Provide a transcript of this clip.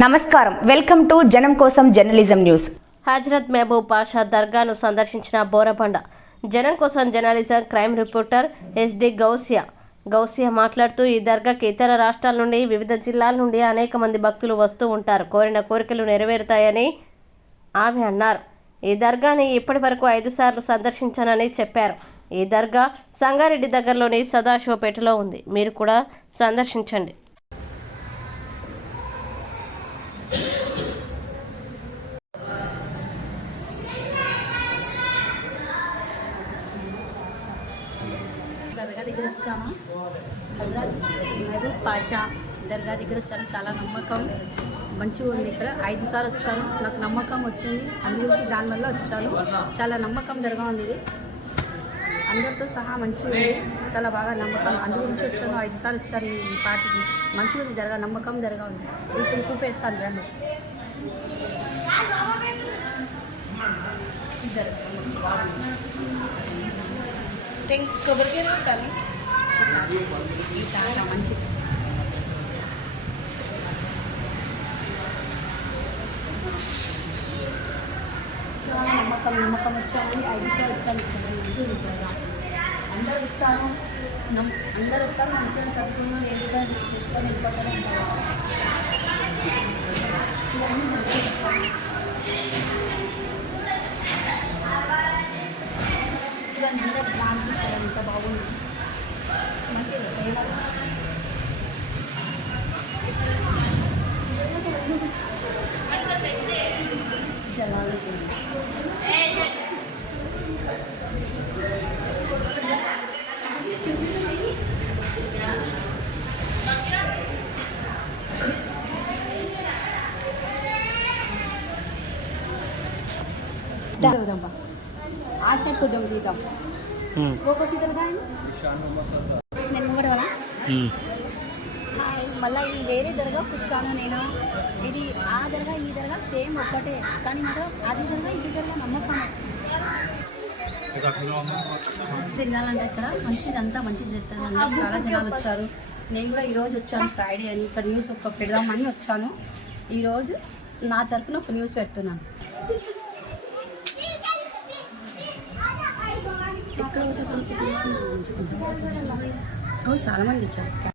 నమస్కారం. Welcome to జనం కోసం జర్నలిజం న్యూస్. హజరత్ మహబూబ్ పాషా దర్గాను సందర్శించిన బోరబండ. జనం కోసం journalism crime reporter SD Gausia. Gausia మాట్లాడుతూ ఈ దర్గాకి ఇతర రాష్ట్రాల నుండి వివిధ జిల్లాల నుండి అనేక మంది భక్తులు వస్తూ ఉంటారు. కోరిన కోరికలు నెరవేరుతాయని ఆమె అన్నారు. ఈ దర్గాని ఇప్పటి వరకు ఐదు సార్లు సందర్శించానని చెప్పారు. ఈ దర్గా సంగారెడ్డి దగ్గరలోని సదాశివపేటలో ఉంది. మీరు కూడా సందర్శించండి. దర్గా దగ్గర వచ్చాము? హజరత్ మహబూబ్ పాషా దర్గా దగ్గర వచ్చాను చాలా నమ్మకం. మంచిగా ఉంది ఇక్కడ. ఐదు సార్లు వచ్చాను. నాకు నమ్మకం వచ్చింది. అందుగురించి దానివల్ల వచ్చాను. చాలా నమ్మకం దర్గా ఉంది ఇది. అందరితో సహా మంచిగా ఉంది. చాలా బాగా నమ్మకం. అందు గురించి వచ్చాను. ఐదు సార్లు వచ్చాను ఈ పార్టీకి. మంచిగా ఉంది దర్గా. నమ్మకం దర్గా ఉంది. ఇప్పుడు చూపేస్తాను రండి. ఈ దర్గా కొబ్బరికాయ తాట మంచిది చాలా నమ్మకం నమ్మకం వచ్చాను. ఐదు సార్లు వచ్చాను ఇక్కడ. అందరూ ఇస్తారు నమ్ అందరూ వస్తారు. మంచిగా చదువుకున్నాం ఏదో చేసుకొని వెళ్ళిపోతారు మంచిగా ఫేమస్ జనాలు చూడండి ఆ సైడ్ కొంచెం వల్ల మళ్ళీ ఈ వేరే దర్గా కూర్చోను నేను. ఇది ఆ దర్గా ఈ దర్గా సేమ్ ఒక్కటే. కానీ మాత్రం అది దర్గా ఇది దర్గా నమ్మకం. తిరగాలంటే ఇక్కడ మంచిది అంతా మంచిది చేస్తారు అందరూ చాలా జనాలు వచ్చారు. నేను కూడా ఈరోజు వచ్చాను ఫ్రైడే అని. ఇక్కడ న్యూస్ ఒక పెడదామని వచ్చాను. ఈరోజు నా తరపున ఒక న్యూస్ పెడుతున్నాను. చాలా మంది వచ్చారు